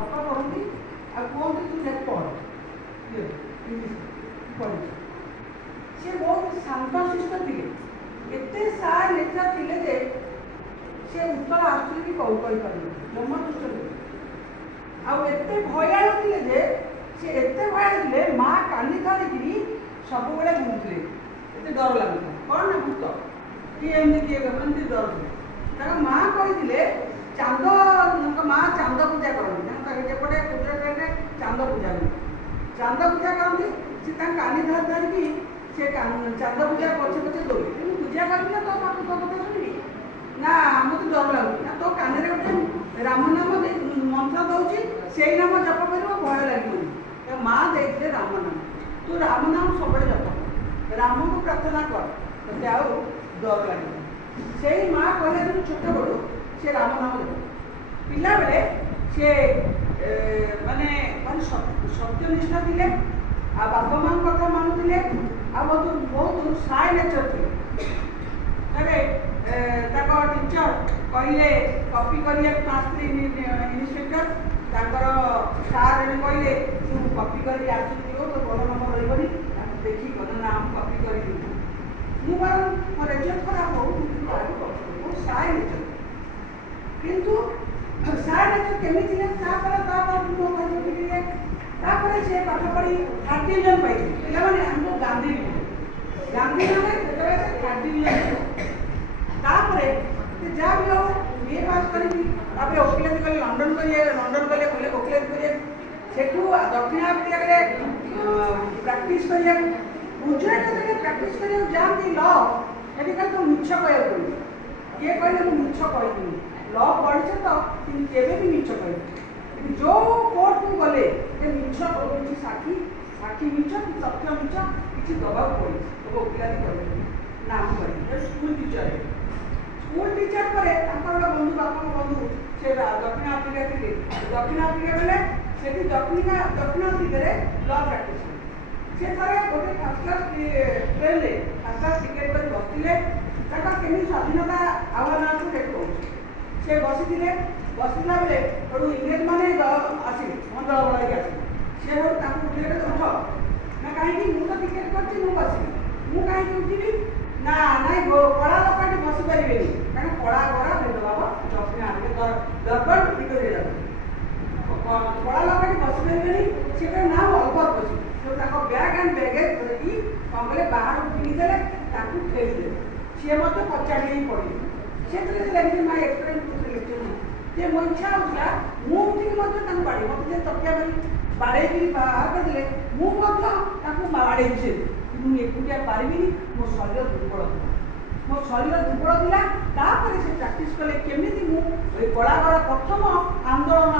बापा पढ़ती आ कहते तू जे पढ़ पढ़ सी बहुत शांतशिष्ट थे एते सार नेता थे जे से उत्तर आसुले भी कहीपर जमा दुष्ट आते भयालु थे जे से एते भयालु थे माँ कानी धरिकी सब बड़े बुलूले एत डर लगुता कौन ना भूत किए एमती एमती डर थे माँ कही चांद माँ चांद पूजा करते पूजा चांद पूजा हुए चांद पूजा करती सी कानी धरिकी से चांद पूजा पछे पछे दौड़ी पूजा करी ना तो पाठ तो कथा शुणी ना मत डर लगुच ना तो कान गोटे राम नाम मंत्र दौर से नाम जप कर भय लगे माँ दे राम नाम तू राम नाम सब जप राम को प्रार्थना कर ते आउ डर लगे से माँ कहला दिन छोट बड़ू से राम नाम जप पिला बेले से माने सत्यनिष्ठा थे आ बापा माँ कथा मानुले आ बहुत साय नेचर थे टीचर कहले कॉपी करिए क्लास इन्स्पेक्टर सार जन कहले तू कॉपी कर तो भल नंबर रही देखी ना हम कॉपी कर मोर रिजल्ट खराब हो बहुत साय नेचर किंतु साय नेचर केमी से पाठ पढ़ी 30 डिवीजन पाई पे हमको गांधी गांधी मैंने 30 डिवीजन जहाँ भी हो बी पास करी वकिलाती कले लंडन गले वकिलाती करें सेठू दक्षिण आफ्रिका प्रैक्टिस कर गुजरात प्रैक्टिस कर जाती लॉ ये कल तो मिछ कह किए कहले मिछ कही लॉ पढ़ी तो केवे भी मिछ कह जो कोर्ट को गले मिछ कौन साक्षी साक्षी मिछ कि तथ्य मिछ किसी दबा पड़ी तो वकिलाती कर नाम कर स्कूल टीचर पर गोटे बंधु बापा बंधु से दक्षिण आफ्रिका थे दक्षिण आफ्रिका बेले से दक्षिण आफ्रिका लॉ प्रैक्टिस से थे गोटे first class train first class ticket कर बसते केमी स्वाधीनता आह्वान देखो से बसी बसला बेले इंग्रेज मैंने आसिले मंडल बड़ाई आसिले सी उठे उठ ना कहीं मुझे टिकेट कर बसली मुझे कहीं उठिली ना नाई कड़ा लोक बसी पारे कहीं कड़ा गरा भेदभाव दक्षिण आफ्रिका दरबार विक्टोरिया कड़ा लोक बसी पारे सी ना अल्बत बसी जो बैग एंड बैगेज धरिकी कौन कले बाहर फिंगीदे फेरिदे सी पचार पड़ी से लिखी माई एक्सपीरियंस लिखी जे मो इच्छा होता मुझे बाड़ी मत तकिया बाड़े बाहर करदे बाड़े से एकुटिया पारि मो शरीर दुर्बल मो शरीर दुर्बल था से प्रैक्टिस कले केमी मुझे कलाकार प्रथम आंदोलन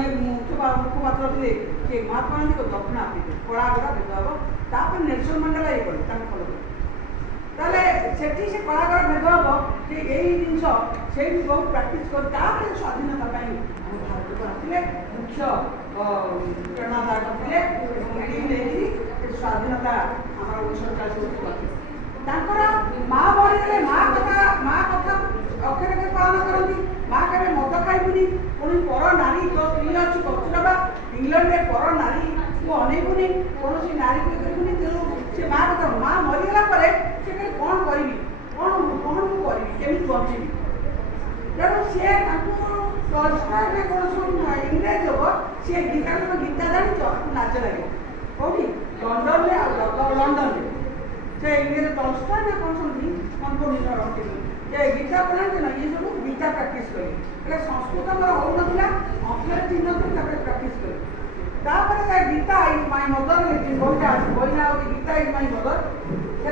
ये मुखपात्र थे महात्मा गांधी को दक्षिण आफ्रिका कलाकार भेदभाव नेल्सन मंडेला ये कले फलो से कलाकार भेदभाव जे यही जिन से बहुत प्रैक्टिस कर स्वाधीनता भारत को आते मुख्य प्रेरणादायक थे स्वाधीनता आम 1947 माँ मरीगले माँ कथा अक्षर पालन करती माँ कहे मद खाइबुनि पुणी पर नारी जो स्त्री अच्छी कचुरबा इंग्लैंड में पर नारी को अनेबुनि कौन नारी को करूनी तेणु से माँ कथा माँ मरीगला से कहे कौन करी कौन कौन करी केमी बची तेणु सी कौन इंग्रेज हम सी गीता जानी नाच लगे कौटी लंडन में लंडन से इंग्रेज टलस्टॉय ना कौन सुनती मन गीता पढ़ाते ना ये सब गीता प्रैक्टिस करें संस्कृत मोर हो ना अक्षर चिन्ह प्रैक्टिस करें गीता इज माय मदर बहिना गीता इज माय मदर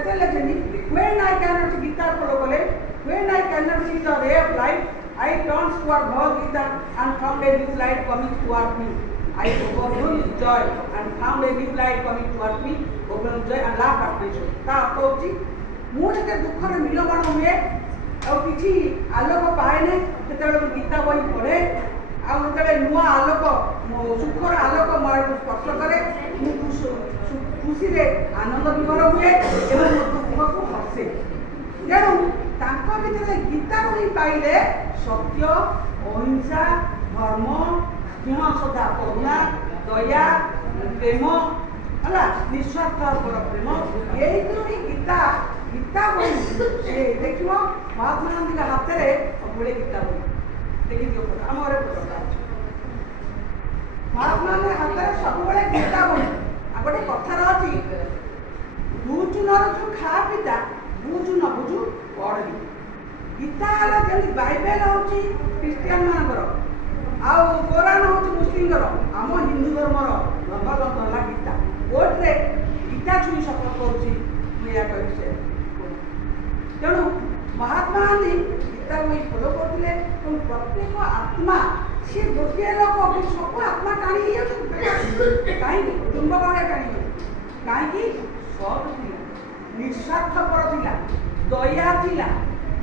से लिखे when I can not Gita follow कले when I can not see the ray of life I turned toward Bhagavad Gita and found a new light coming toward me. I overwhelmed with joy and found a new light coming toward me, overwhelmed with joy and laughed at myself. ता अर्थ होची मुझे दुख रे मिलबण हुए और किसी आलोक पाए ने सेते गीता बही पढ़े आ जेते नुआ आलोक सुखर आलोक मोर स्पर्श करे खुशी रे आनंद विभोर हुए एवं दुख को हसे तेणु तांको भितर गीता ही पाइले सत्य अहिंसा धर्म स्नेह श्रद्धा करुणा दया प्रेम है निस्वार्थ पर प्रेम यही गीता गीता बही देख महात्मा गांधी का हाथ में गुड़े गीता बही देखिए आम घरे महात्मा गांधी हाथ में सब गीता बही आ गोटे कथार अच्छी बुझु न रुचु खा पिता बुझु न बुझु पढ़ गीता जमी बाइबल हूँ ख्रीस्टियान मानकर आउ कोरान हूँ मुस्लिम आम हिंदू धर्मर धर्मग्रंथ है गीता कोर्टे गीता छुई शपथ करुँच तेणु महात्मा गांधी गीता को फलो करते प्रत्येक आत्मा सी गोटे लोक सब आत्मा टाणी कहीं कुटुंब भाया टाणी कहीं सत निस्वार्थपर थिला दया थिला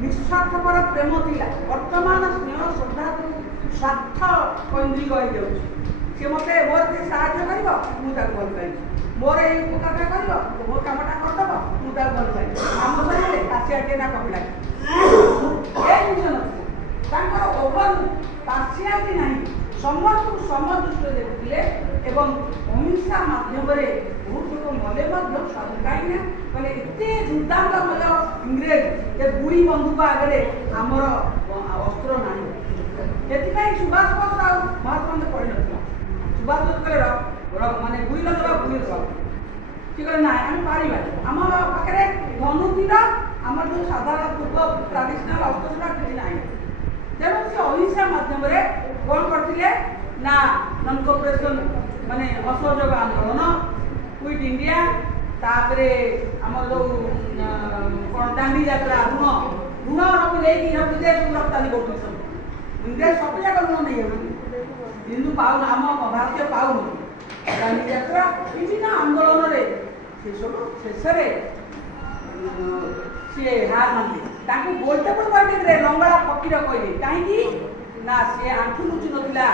निस्वार्थपर प्रेम थिला वर्तमान स्नेह श्रद्धा स्वार्थ केन्द्रिक हो जाऊँ सी मत मोर किसी साहय कर भल पाई मोर ये उपकारटा कर मो कमटा करदेव मुझे भल पाई आम सर काशिया टेना कहला ये जिन ओभर पार्शियालिटी ना समस्त समदृष्टि देखुले एवं अहिंसा माध्यम बहुत लोग मले कहीं कहले एत दुर्दान्तमय इंग्रेज ये गुड़ी बंदूक आगे आमर अस्त्र ना से सुभाष बोस आ महात्मा गांधी पढ़ी ना सुभाष बोस कहे माने गुड़ी लगा गुड़ी लगा सी कहे ना आम पार आम पाखे धनुतीर आम जो साधारण पूर्व ट्राडिशनल अस्त्र किसी ना तेणु से अहिंसा मध्यम कौन करते ना नन कोऑपरेशन माने असहयोग आंदोलन क्विट इंडिया तापरे आमर जो कौन दांडी यात्रा ऋण ऋण रखी नहीं विदेश को रप्तानी कर इंग्रेज सब जगह ऋण नहीं हिंदू पाऊन आम भारतीय पाऊन दांडी यात्रा विभिन्न आंदोलन शेष सी हार मानते गोल्टेबल बैठक लंगड़ा फकीर कहले कहीं ना सी आंठू लुचि ना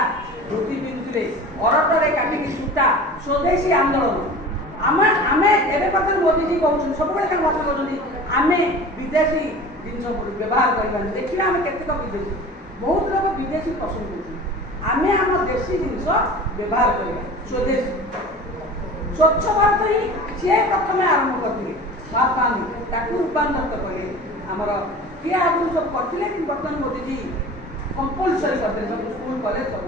धोती पिंधुले अरटरे काटिक सूता स्वदेशी आंदोलन आम एवं मोदी जी कहते सब भाषा कहते आम विदेशी जिन व्यवहार करवा देखिए आम केतक विदेशी बहुत लोग विदेशी पसंद कर आम आम देशी जिन व्यवहार करवा स्वदेशी स्वच्छ भारत ही सी प्रथम आरंभ करते महात्मा गांधी रूपांतरित कले आमर किए आगुरी सब करते कि बर्तमान मोदी जी कंपलसरी करते सब स्कूल कॉलेज सब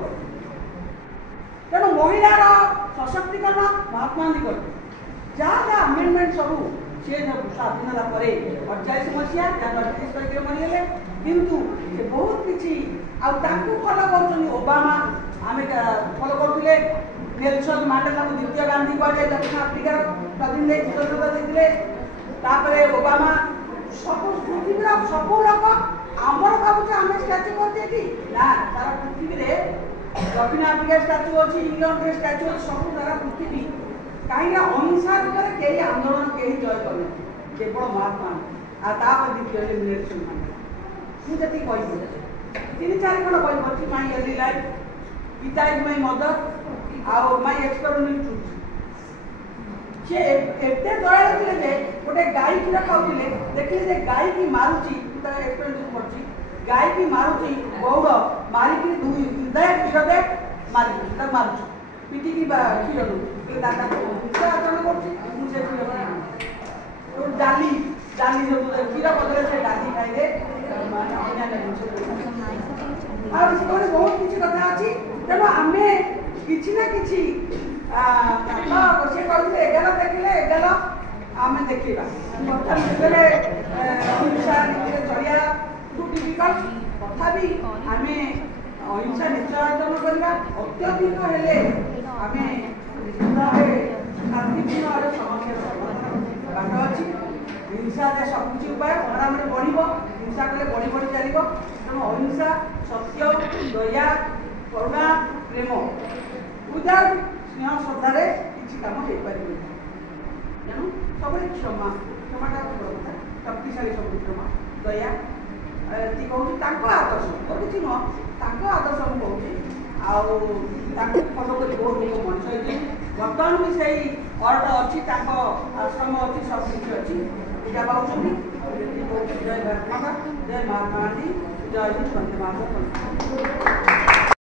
तेणु महिलार सशक्तिकरण महात्मा गांधी करते जहाँ जहाँ आमेंडमेंट सब सी स्वाधीनता पर 48 मसीहा जहाँ 38 तारीख मरीगले किंतु से बहुत किसी फलो कर ओबामा आम फलो करते नेल्सन मांडेला को द्वितीय गांधी कहुए दक्षिण आफ्रिकार स्वाधीन स्वतंत्रता देते तापर ओबामा सब पृथ्वी सब लोक आमर भावुचे आम स्टाच्यू करते कि ना सारा पृथ्वी दक्षिण आफ्रिका स्टाच्यू अच्छी इंग्लैंड स्टाच्यू अच्छी सब सारा पृथ्वी कहीं अहिंसा रूप से कई आंदोलन कहीं जय कले केवल महात्मा आपर द्वितीय नेल्सन मांडेला मुझे कही 3-4 खंड बही पड़ी my every life Gita is my mother आउ माई एक्सपेरिमेंट ट्रुथ सी एत दयालु थे जे गोटे गाई क्षीर खाऊे देखिए गाई की मारुची एक्सपेरिमेंट पड़ी गाई की मारुची गौड़ मारिक क्षीर दे मारुच पिटिकी क्षीर दू दादा हिंसा आचरण कर डाली डाली सब क्षीर बदले से डाली खाइले बहुत किसी कथा अच्छी तेणु आम कि ना कि सी कहते 11 देखिले 11 आम देखा बर्तमान हिंसा नीति चलिया टू डिफिकल्ट तथापि आम अहिंसा निश्चयाचरण करवा अत्यधिक हेले आम शांतिपूर्ण भाव समस्या समाधान बाट अच्छी हिंसा सबकिछ उपाय आराम बढ़ हिंसा कले बढ़ी बढ़ी चलो तेणु अहिंसा सत्य दया करुणा प्रेम विदाउट स्नेह श्रद्धार किसी कम हो पार तेणु सब क्षमा क्षमाटा कथा शक्तिशाली सब क्षमा दया ये कहूँ आदर्श और किसी नुह आदर्श मुझे कहूँ फलो कर बहुत लोग मनुष्य बर्तमान भी से अर्ट अच्छी आश्रम अच्छी सब किसी अच्छी पूजा पाँच जय भारत माता जय महात्मा गांधी जय हिंद वंदे मातरम।